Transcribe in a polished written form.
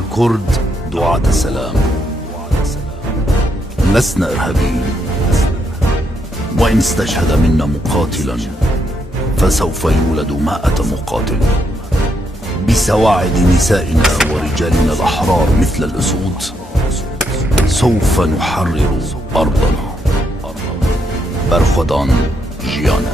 الكرد دعاة السلام. لسنا إرهابيين، وإن استشهد منا مقاتلا فسوف يولد 100 مقاتل. بسواعد نسائنا ورجالنا الأحرار مثل الأسود سوف نحرر أرضنا. برخودان جيانا.